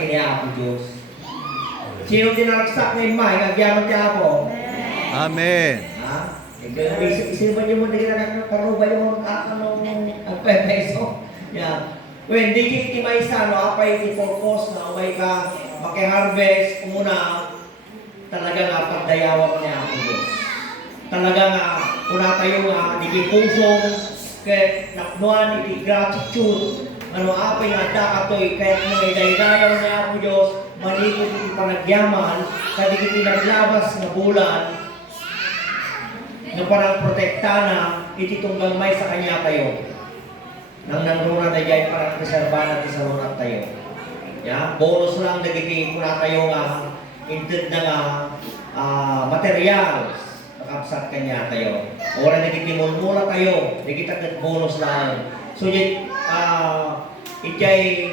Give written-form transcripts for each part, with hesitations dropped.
kini Apo Diyos. Sino dinaragsak ngayon may, nagyaman niya ako? Amen. Ha? Isip ba niyo mo din na paruba yung ang peso? Yeah. When di kiti may isa, no, apay iti purpose na umay ka maki-harvest, umuna, talaga nga pagdayawag niya ang Diyos. Talaga nga, kuna tayo nga, naging pusong, kaya naknuan, iti gratitude, ano apay nga dakatoy, kaya may daydayaw niya ang Diyos, manikot iti panagyaman, kaya iti naglabas na bulan, na parang protekta na, iti tunggang may sa kanya tayo. Nang nangruna na dyan, parang preserva natin sa lunat tayo. Yeah? Bonus lang nagiging kuna tayo nga, intend na nga, materials, nakapsat kanya tayo. Ora nagiging mula tayo, nagiging bonus lang. So yun, itay,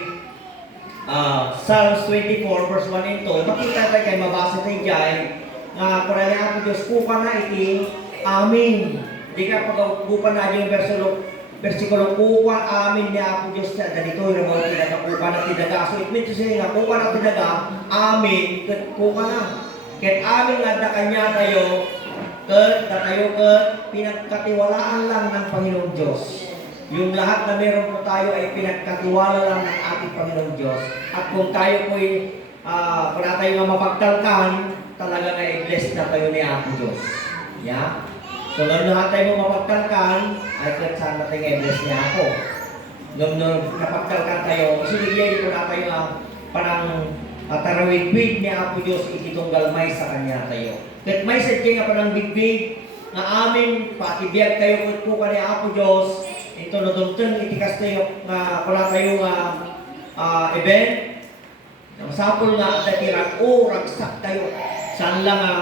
Psalms 24 verse 1 and 2, makita tayo kayo, mabasa tayo dyan, nga kurang nga ako Diyos, kuka na iti, amin. Hindi ka pag-upa na yung versikulo, kuka amin niya ako Diyos na ganito, yung mga tinaga, kuka na tinaga. So it means to say nga, kuka na tinaga, amin, kuka na. Kahit amin nga na kanya tayo, pinagkatiwalaan lang ng Panginoong Diyos. Yung lahat na meron po tayo ay pinagkatiwala lang ng ating Panginoong Diyos. At kung tayo po'y, kung na tayo nga mapagtalkan, talaga nga i-bless na tayo ni Apo Diyos. Yeah? So, nung lahat tayo mo mapagtalkan, ay kahit saan natin nga i-bless niya ako. Nung napagtalkan tayo, sinigyan ko na tayo nga parang tarawid-wid ni Apo Diyos, ititong galmay sa Kanya tayo. Kahit may sadya nga parang big-big, na amin, patibiyag tayo po ka ni Apo Diyos, ito na dumtun, itikas tayo nga, kula tayo nga event, ang sapol nga, datirang, ragsak tayo, saan lang nga,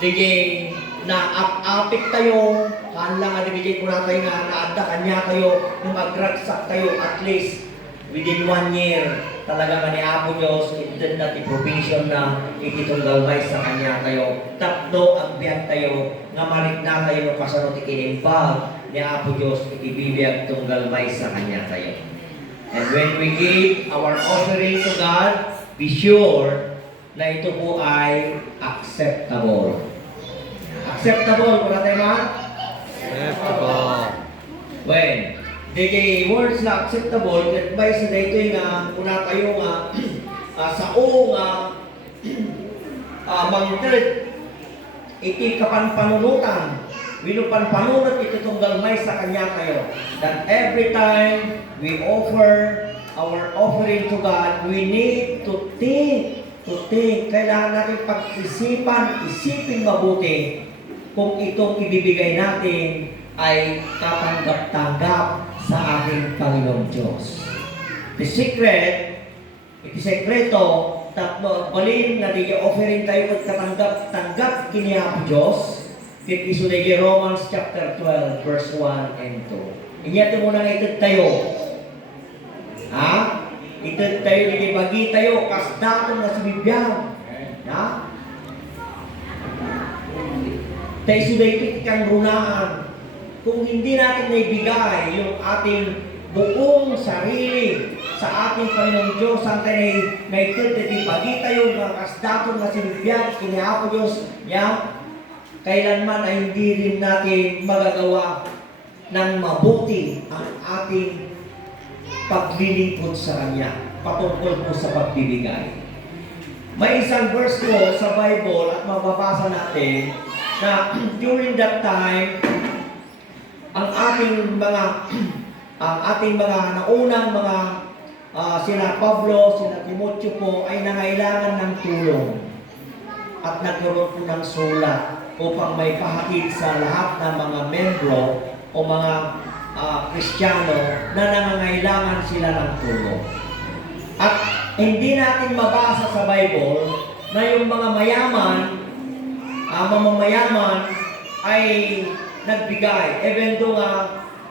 digay, na apik tayo, saan lang nga, digay, kula tayo nga, naadda kanya tayo, nung magragsak tayo, at least, within 1 year, talaga nga ni Apo Diyos, intend natin provision na ititong galmay sa Kanya tayo. Tatlo ang biyag tayo, nga marik na tayo ng pasanot ikinimbag ni Apo Diyos, itibibiyag itong galmay sa Kanya tayo. And when we give our offering to God, be sure na ito po ay acceptable. Acceptable, wala tayo man? Acceptable. When? Di words na acceptable, at by sa dito nga, kuna tayo nga, sa o nga, mangtred, iti kapanpanunutan, winupanpanunot iti itong galmay sa Kanya kayo. That every time we offer our offering to God, we need to think. Kailangan natin pag-isipan, isipin mabuti, kung itong ibibigay natin ay katanggap-tanggap sa ating Panginoong Diyos. The secret, iti sekreto, tatlo, balin na di offering tayo at katanggap-tanggap kini Apo Diyos, kit isulay Romans chapter 12, verse 1 and 2. Inyati mo na nga itag tayo. Ha? Itag tayo, bagi tayo, kasdaton na sa Bibiyang. Ha? Tayo suday kang runaan. Kung hindi natin naibigay yung ating buong sarili sa ating Panginoong Diyos, ang kanay may pagita yung mga kasdaton na sinibiyag, kiniapo Diyos niya, kailanman ay hindi rin natin magagawa ng mabuti ang ating paglilingkod sa Kanya, patungkol po sa pagbibigay. May isang verse po sa Bible at mababasa natin na during that time, ang ating mga naunang mga sina Pablo, sina Timoteo po ay nangailangan ng tulong at nagkaroon po ng sulat upang may pahatid sa lahat ng mga membro o mga Kristiyano na nangangailangan sila ng tulong. At hindi natin mabasa sa Bible na yung mga mayaman ay nagbigay, even though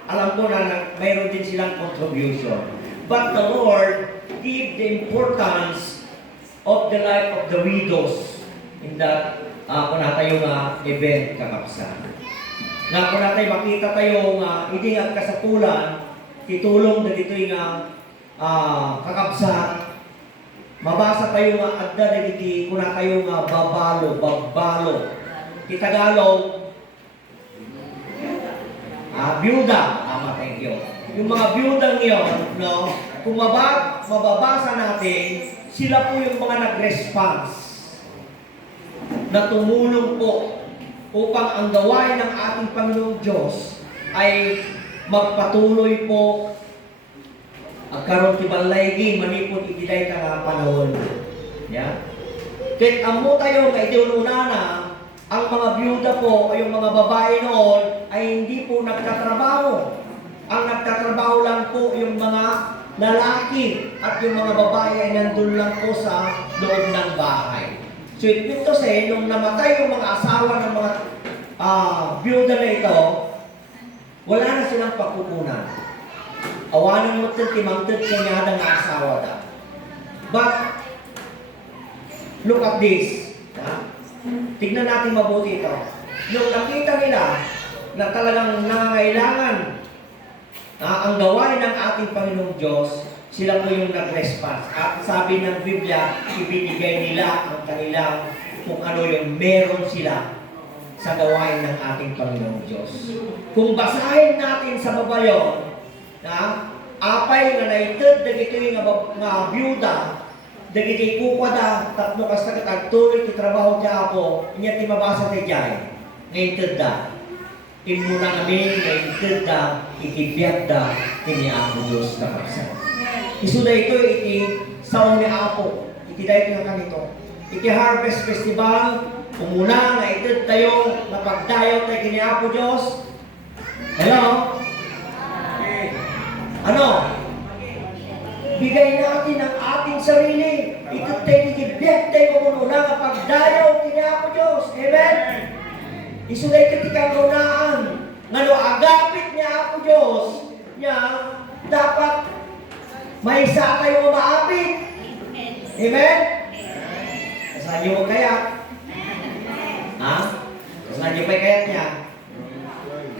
alam ko na mayroon din silang contribution. But the Lord gave the importance of the life of the widows in that kung tayo event kakapsan. Na kung tayo makita tayo hindi nga kasatulan, titulong na dito kakapsan, Mabasa tayo nga adda dagiti kuna tayo nga babalo. Ti Tagalog, byuda. Thank you. Yung mga byudang yon, no? Kung mababasa natin, sila po yung mga nag-response na tumulong po upang ang gawain ng ating Panginoong Diyos ay magpatuloy po agkaroon ti balaygi manipod itiday ka panahon. Yeah? Kahit amo tayo nga idununana, ang mga byuda po o yung mga babae noon ay hindi po nagtatrabaho. Ang nagtatrabaho lang po yung mga lalaki at yung mga babae ay nandun lang po sa loob ng bahay. So it means to say, nung namatay yung mga asawa ng mga byuda na ito, wala na silang pagkukunan. Awanan mo ito, timangtid kanya ng asawa na. But, look at this. Tignan natin mabuti ito. Nung nakita nila na talagang nangangailangan ang gawain ng ating Panginoong Diyos, sila po yung nag-response. At sabi ng Biblia, ibinigay nila ang kanilang kung ano yung meron sila sa gawain ng ating Panginoong Diyos. Kung basahin natin sa baba yun, apay nga naitid dagito yung nga byuda, dagiti kukwada, tatlo kas na katagtuloy ti trabaho tiya ako, inya ti mabasa ti jay, naitid da. Imuna kami naitid da, itibiyat da, kini ako Diyos na kapsa. Isuda ito iti saong ni Apo, iti dahil nga kanito. Iti Harvest Festival, umuna naitid tayo, napagdayo tayo kini Apo Diyos. Hello? Ano? Bigay natin ang ating sarili. Ito tayo nagibiyat tayo muna nga pagdayaw kina ako Diyos. Amen? Isulay katikang runaan. Ngano agapit niya ako Diyos, niya dapat may isa tayo maapit. Amen? Kasahan niyo mo kayat? Ha? Kasahan niyo pa kayat niya?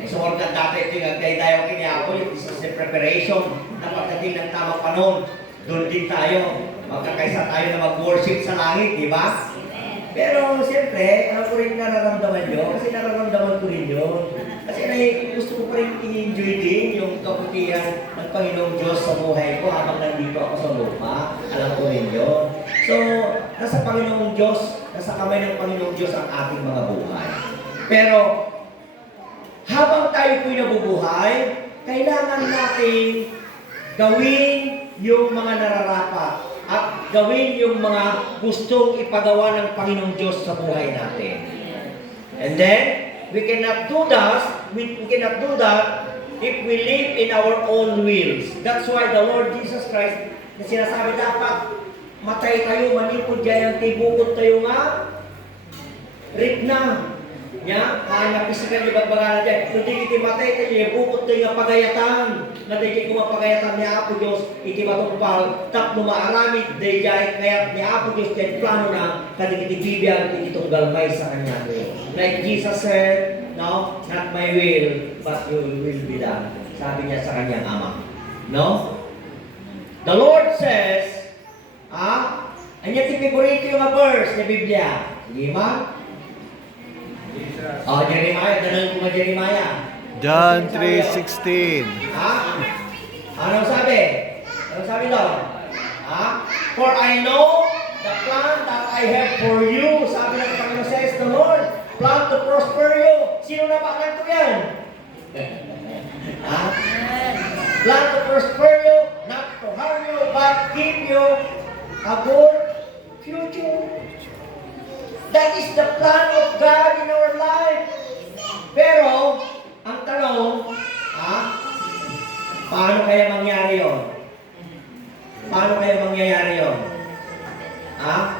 So, organ dati ito yung nagday-dayo kanya ako, yung isa sa preparation na pagdating ng tamang panahon, doon din tayo. Magkakaisa tayo na mag-worship sa langit, di ba? Pero, siyempre, ano ko rin nararamdaman nyo? Kasi nararamdaman ko rin yun. Kasi gusto ko pa rin i-enjoy din yung kabutihan ng Panginoong Diyos sa buhay ko habang nandito ako sa lupa. Alam ko rin yun. So, nasa Panginoong Diyos, nasa kamay ng Panginoong Diyos ang ating mga buhay. Pero, habang tayo po'y nabubuhay, kailangan natin gawin yung mga nararapat at gawin yung mga gustong ipagawa ng Panginoong Diyos sa buhay natin. And then, we cannot do that if we live in our own wills. That's why the Lord Jesus Christ, na sinasabi dapat, matay tayo, manipod dyan, tibukod tayo nga, rit na. Nya, kaya physical yung bagbaga na dyan. Kung di iti matay tayo, bukod tayo nga pagayatan. Na di ko mapagayatan ni Apo Diyos, iti matungpal, tapno maaramid, di jay, kaya ni Apo Diyos, dyan plano na, kadig iti bibiyag, iti tunggalmay sa kanya. Like Jesus said, no, not my will, but your will be done. Sabi niya sa kanyang ama. No? The Lord says, anya ti favorito yung verse na Biblia. Sige ma? Jeremiah, dalang ko Jeremiah. John 3:16. Anong sabi? Anong sabi doon? For I know the plan that I have for you. Sabi ng Panginoon, says the Lord, plan to prosper you. Sino na pa kanto yan? Plan to prosper you, not to harm you, but give you a good future. That is the plan of God in our life. Pero, ang tanong, paano kaya mangyari yun? Paano kaya mangyayari yun?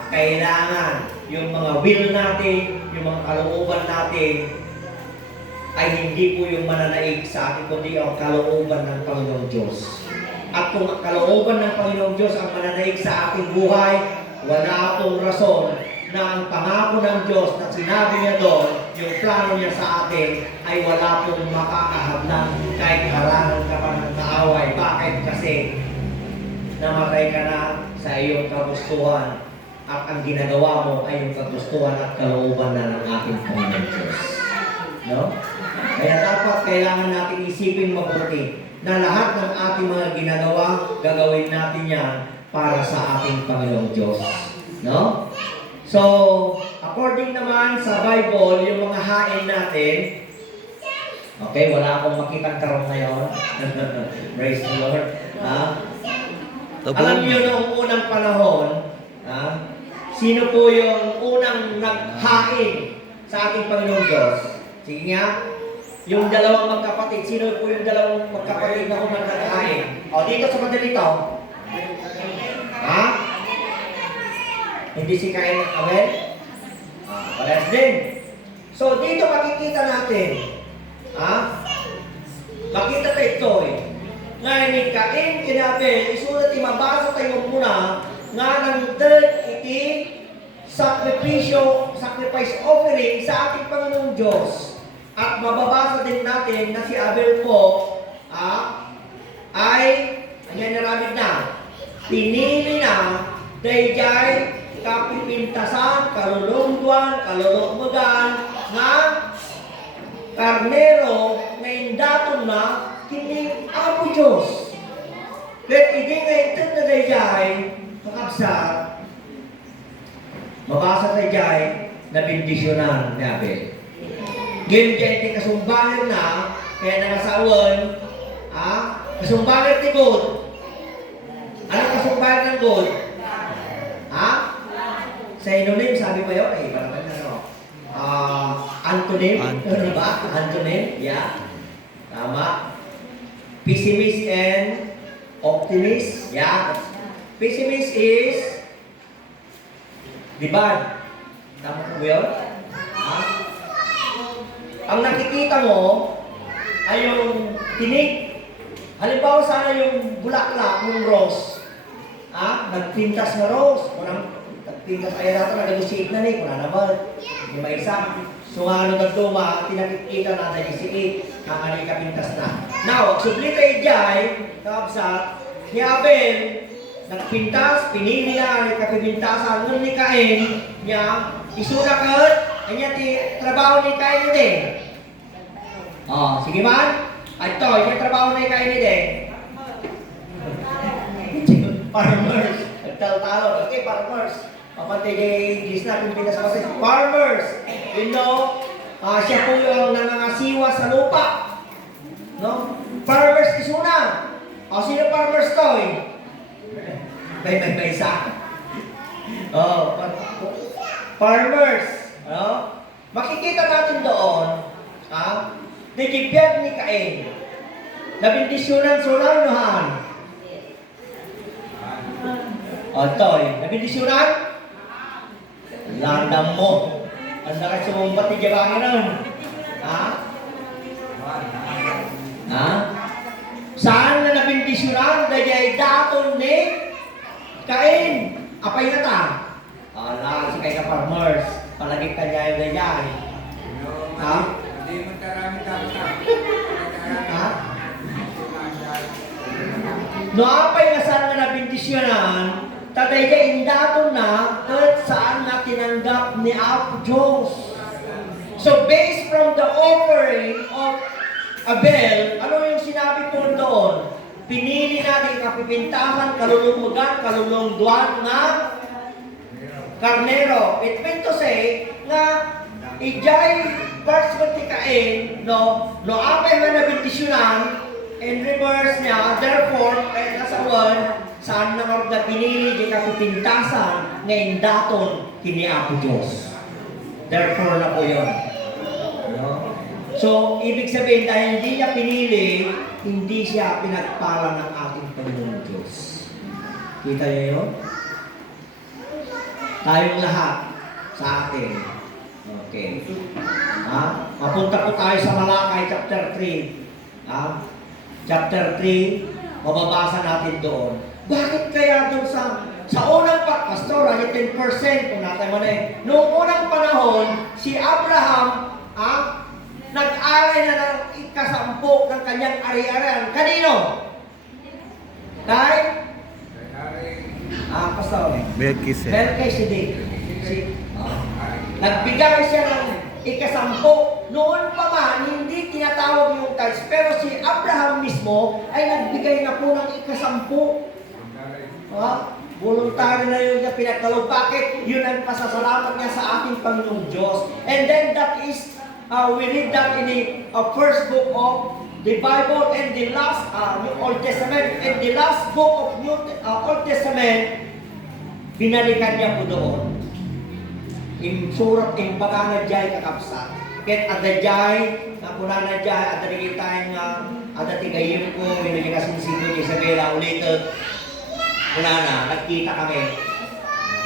Kailangan yung mga will natin, yung mga kalooban natin, ay hindi po yung mananaig sa atin, kundi ang kalooban ng Panginoong Diyos. At kung ang kalooban ng Panginoong Diyos ang mananaig sa ating buhay, wala pong rason na ang pangako ng Diyos na sinabi niya doon, yung plano niya sa atin, ay wala pong makakahadlang kahit harangan ka pa ng kaaway. Bakit? Kasi namatay ka na sa iyong kagustuhan at ang ginagawa mo ay yung kagustuhan at kalooban na ng ating Panginoon Diyos. No? Kaya dapat kailangan natin isipin mabuti na lahat ng ating mga ginagawa, gagawin natin yan para sa ating Panginoong Diyos. No? So, according naman sa Bible, yung mga hain natin, okay, wala akong makitang karong ngayon. Praise the Lord. Alam niyo noong unang panahon, sino po yung unang naghain sa ating Panginoong Diyos? Sige nga, yung dalawang magkapatid, sino po yung dalawang magkapatid na unang naghain? O, dito sa madalito. Hindi si Cain at Abel? Parehas din. So, dito makikita natin, makita tayo ito ngayon ni Cain, kinabi, isulat mabasa tayo muna nga ng third sacrifice offering sa ating Panginoong Diyos. At mababasa din natin na si Abel po ay, ayan naramid na, pinili na dayjay kapipintasan, kalulungduan, kalulukmugan, nga karnero na indatong na kini Apo Diyos. Pero hindi nga ito na dayjay, kakabsat, mabasa dayjay na bendisyonan ni Abel. Ngayon dyan, kasumbangan na, kaya nangasawan, kasumbangan ni God. Anong kasumbangan ng God? Sa inonym, sabi pa yun, parang antonym, ano ba? Antonym, yeah. Tama. Pessimist and optimist, yeah. Pessimist is bad. Tama po yun? Ang nakikita mo ay yung tinik. Halimbawa sana yung bulaklak, yung rose. Nagpintas na rose. Nagpintas ay natin, nag-negotiate na ni. Kung naman, hindi maisa. So nga nung nagtuma, tinakikita na na si ang anay kapintas na. Now, subli tayo dyan, kakabsat, ni Abel, nagpintas, pinili na ang kapibintasan, nung ni Cain, niya, isunakat, ay niya trabaho ni Cain din. Sige man. Ito, yung trabaho na ikain ni din. Farmers. Nagtalo-talo. Okay, farmers. Papatay kay Gis natin pinasakasay. Farmers. You know, siya po yung nangangasiwa sa lupa. No? Farmers is una. Sino farmers to May isa. Farmers. Makikita natin doon, nagibiyag ni Cain. Nabindisyonan sulanuhan. Toy, nabindisyonan? Landam mo. Ang nakasumumbat ni Jabangin nun. Saan na nabindisyonan? Dahil daton ni Cain. Apay na ta? Si Cain ka farmers. Palagay ka niya yung dayay. Hindi mo karami tao. No apay nga saan nga nabindisyonan, taday ka indaton na kahit saan nga tinanggap ni Apo Diyos. So based from the offering of Abel, ano yung sinabi po doon? Pinili natin kapipintasan, kalulumugan, kalulungduan na karnero. It meant to say na ijay first matikain, no apay nga nabindisyonan, in reverse niya, therefore, kahit nasa one, saan na na pinili di kapipintasan ngayon daton kini Apo Diyos. Therefore na po yun. No? So, ibig sabihin, dahil hindi niya pinili, hindi siya pinagpala ng ating Panginoon Diyos. Kita niyo yun? Tayong lahat sa atin. Okay. Mapunta po tayo sa Malakay chapter 3. Chapter 3, mababasa natin doon. Bakit kaya doon sa unang pastor, 10% kung natin mo na noong unang panahon, si Abraham, nag-aray na ng ikasampu ng kanyang ari-arian. Kanino? Kay Pastor. Melchizedek. Melchizedek. Nagbigay siya ng ikasampo. Noon pa man, hindi tinatawag yung tithes. Pero si Abraham mismo ay nagbigay na po ng ikasampo. Voluntary na yun niya pinagkalog. Bakit? Yun ang pasasalamat niya sa ating Panginoong Diyos. And then that is, we read that in the first book of the Bible and the last New Old Testament. And the last book of Old Testament, binalikan niya po doon. In surat in Paganadjay kakapsat. Ket adajay na punanadjay adarigitay nga adatigayim ko minuli kasinsido ni Isabela ulit punana nagkita kami.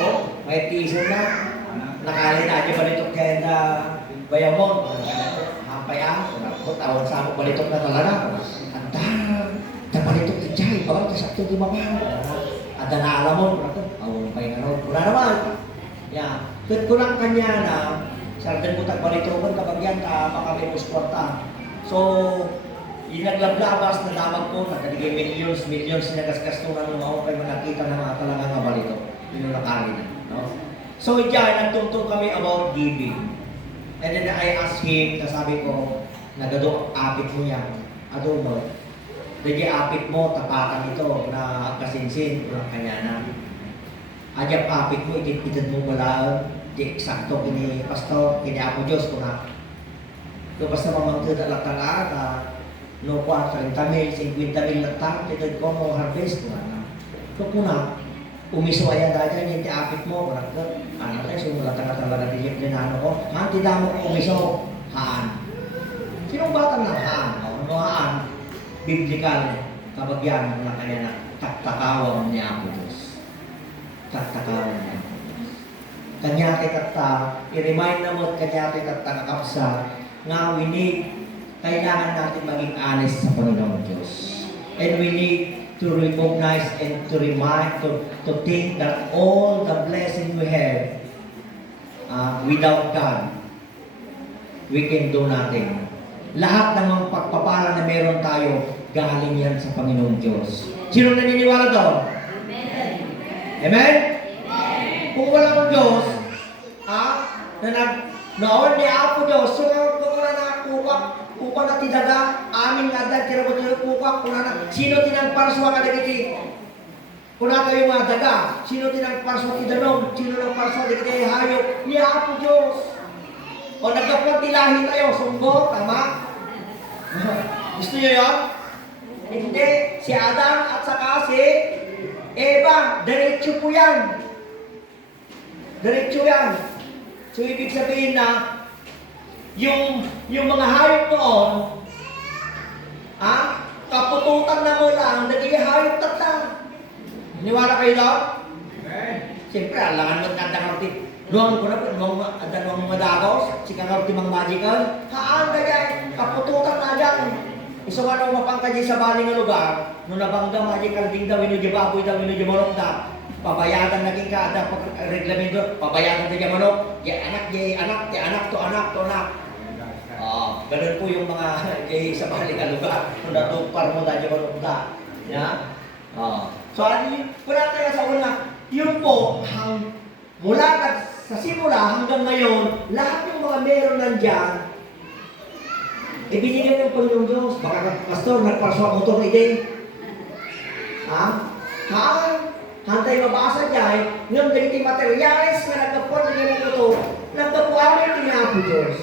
Oh, may tiso na. Nakali na aja balitok kaya na bayamon. Hampay ang tawag sa ako balitok na talaga. Andar, balitok ijay bawal kasakto di mama. Ada na alamon awon pay nga wala naman. Ya, kurang kanya na sarden ko tagbalitogon kapag yan makami mo kwarta. So, inaglablabas na damag ko, nagkadigay millions na nagasgastunan ng mga kay nakita ng mga talaga nga balito. Pinulakari na. No? So, dyan, nagtungtong kami about giving. And then I asked him, kasabi ko, nagado apit mo yan. Ado mo, dagi apit mo, tapatan ito na kasinsin, kurang kanya na. Ajak apit mo, itid mo malaon, di eksakto kini pastor, kini ako Diyos ko na. Kung basta mamangtid at latang no kwa, 30 mil, 50 mil latang, itid ko mo harvest ko na. So kuna, umiso ayan dahil hindi apit mo, parang ano tayo, sumulatang at talaga dilip din ano ko, haan, tidak mo umiso, haan. Sinong batang na haan? Ano haan? Biblical, kabagyan ng kanya na taktakawang niya ako Diyos. Taktakawang niya. Kanya kay takta, i-remind na mo kanya kay takta kakapsa nga we need, kailangan natin maging honest sa Panginoon Diyos. And we need to recognize and to remind, to think that all the blessing we have without God, we can do nothing. Lahat ng mga pagpapala na meron tayo, galing yan sa Panginoon Diyos. Sino naniniwala doon? Amen? Kung walang Diyos, noon ni Apo Diyos, sunod ko na nakuha, kuha na tinaga, aming adag, tirabot yung kuha, sino tinagparswa ka dagiti? Kuna kayo mga daga, sino tinagparswa tidanog, sino nagparswa dagiti hayop, ni Apo Diyos. O nagkapagtilahin tayo, sunggo, tama? Gusto nyo yun? Hindi, si Adam at saka si Eva, diretso po yan. Diretso yan. So, ibig sabihin na, yung mga hayop noon, kapututan na mo lang, naging hayop tatang. Niwala kayo lang? Siyempre, alangan mo natangarti. Luang ko na po, luang madagos, si kangarti mga magical. Haan kaya, kapututan na dyan. Isa nga nang mapangkadya sa baling na lugar, nung nabangga magical ding daw, inuji baboy daw, inuji manok da. Pabayadan naging kada pag-reglamento, pabayadan na dyan manok, ya anak, to anak. Ganun po yung mga sa baling na lugar, nung natupar mo da, dyan manok da. Ya? So, wala tayo sa una, yun po, mula sa simula hanggang ngayon, lahat ng mga meron nandyan, ibinigay ng Panginoong Diyos. Baka pastor, nagparswa motor na ide. Hantay mabasa dyan, ng dagiti materials na nagkapuan ng ito, nagkapuan na yung Apo Diyos.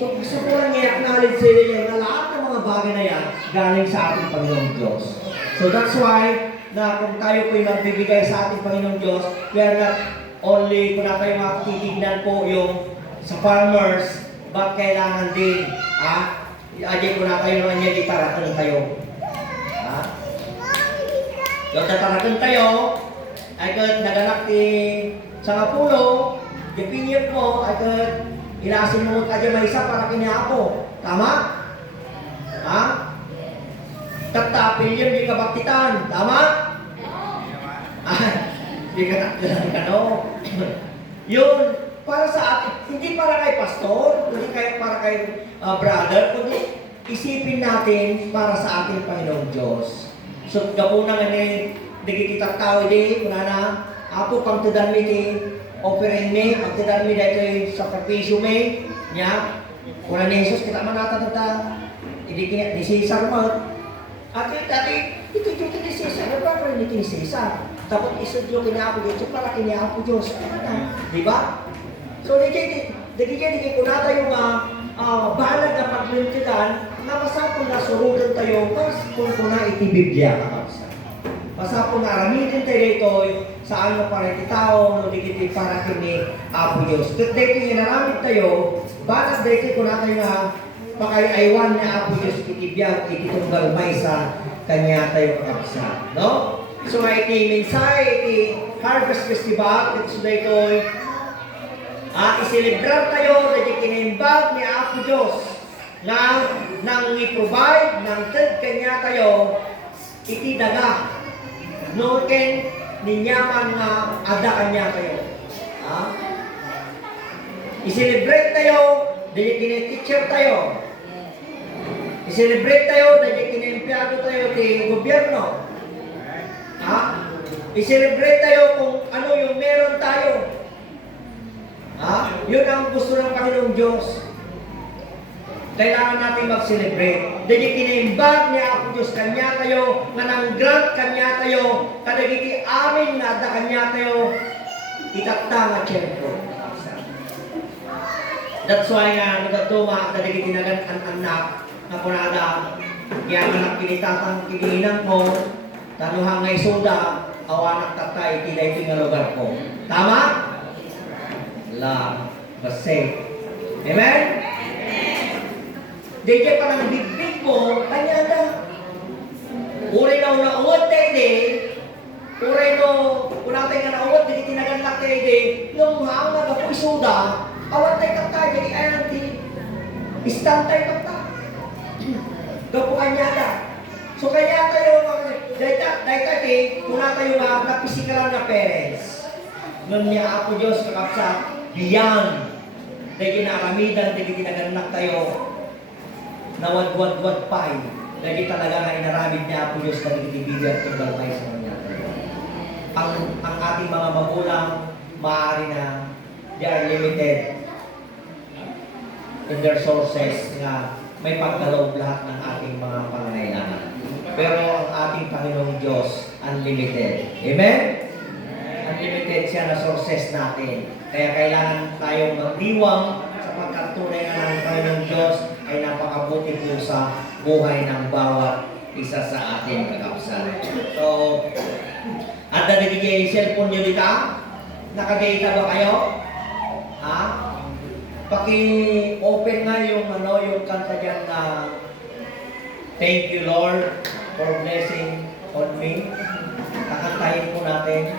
So, gusto ko lang i-acknowledge sa iyo na lahat ng mga bagay na yan, galing sa ating Panginoong Diyos. So, that's why, na kung tayo po yung nagbibigay sa ating Panginoong Diyos, we are not only, kung na tayo makatitignan po yung sa farmers, ba't kailangan din, Ajay ko na kayo naman niya, itarakan tayo. Yung tatarakan tayo, ay kat naganak ti sangapulo, di pinyot mo, ay kat ilasin mo ka dyan may isa para kiniapo. Tama? Katapil yun, di kabaktitan. Tama? Di ka no? Yun, para sa atin, hindi para kay pastor, hindi para kay brother, kundi isipin natin para sa ating Panginoong Diyos. So, gapuna nga ni digi kita tao di kunana apo pang tudan mi ti offering mi ang tudan mi dito sa sakripisyo mi nya kuna ni Jesus kita manata tata hindi kini ni Cesar mo ati ito dito ni Cesar ba pa ni Cesar tapos isudyo kini ako dito para kini ako Diyos di ba so digi kunata yung balag na paglintidan na masapon na surugan tayo mas kung kuna iti Biblia kapsa masapon na aramitin tayo dito sa ano para iti tao no digiti para kini Apo Diyos dito yung naramit tayo balag dito kuna tayo na pakayaywan niya Apo Diyos iti biyag iti tunggalmay sa kanya tayo kapsa no? So iti mensahe iti Harvest Festival ito sa dito isilibrar tayo na kinimbag ni Apo Diyos na nang i-provide ng ted kanya tayo iti daga no ken ninyaman nga ada kanya tayo i-celebrate tayo dahil kini-teacher tayo i-celebrate tayo dahil kini-empleyado tayo ti gobyerno i-celebrate tayo kung ano yung meron tayo yun ang gusto ng Panginoong Diyos. Kailangan natin mag-celebrate. Dahil kinimbag niya Apo Diyos kanya tayo, nga nang grant kanya tayo, kadagiti amin nga da kanya tayo, itakta nga tiyempo. That's why nga nagatuma, kadagiti nagan ang anak, na kunada, kaya anak kinitatang kinihinang mo, tanuhang ngay soda, awanak tatay, tila ito nga lugar ko. Tama? Love, but safe. Amen? Dito pa ng bigbig mo, kanya na. Uri na unauwad tayo uri no, kung natin nga nauwad, di tinaganlak tayo nung haang nagapoy soda, awat tayo kakta, jadi ayan di, istan tayo kakta. Gapo kanya na. So kanya tayo, dahil kung na tayo na pisikal na parents, nun niya Apo Diyos kakapsa, beyond dahil ginaramidan, dahil ginaganak tayo na wad-wad-wad pa dahil talaga na inaramid niya Apo Diyos dahil ginibigyan at tunggalmay sa kanya. Ang ating mga magulang maaari na they are limited in their sources nga may pagkaloob lahat ng ating mga pangangailangan. Pero ang ating Panginoong Diyos unlimited. Amen? Unlimited siya na sources natin. Kaya kailangan tayong magdiwang sapagkat tunay na ng Panginoong Diyos ay napakabuti po sa buhay ng bawat isa sa atin kakapsan. So, at nagigay cellphone nyo dito? Nakagay ba kayo? Paki-open nga yung yung kanta dyan na Thank you Lord for blessing on me. Kakantahin po natin.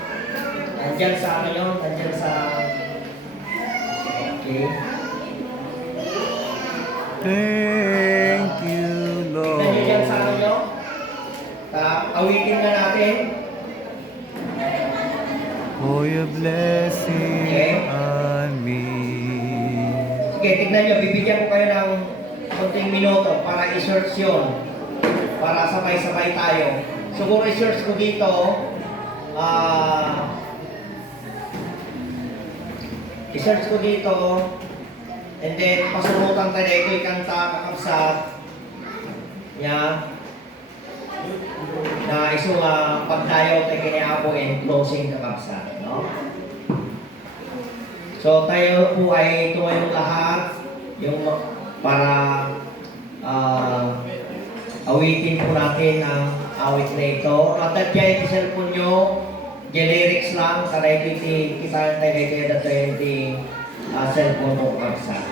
Nandyan sa yun, nandyan sa okay. Thank you, Lord. Nandyan dyan sa yun. Awitin na natin. For your blessing on me. Sige, tignan nyo, bibigyan ko kayo ng konting minuto para i-search yun. Para sabay-sabay tayo. Siguro i-search ko dito, i-search ko dito, and then pasunutan tayo dito, ikanta, kakabsat, na iso pagdayo tayo kiniapo and closing kakabsat, no? So tayo po ay tumayong lahat, yung para awitin po natin ang awit na ito. At dyan yung cellphone nyo, lyrics lang, kada iti kita tayo dito yung cellphone mo kakabsat.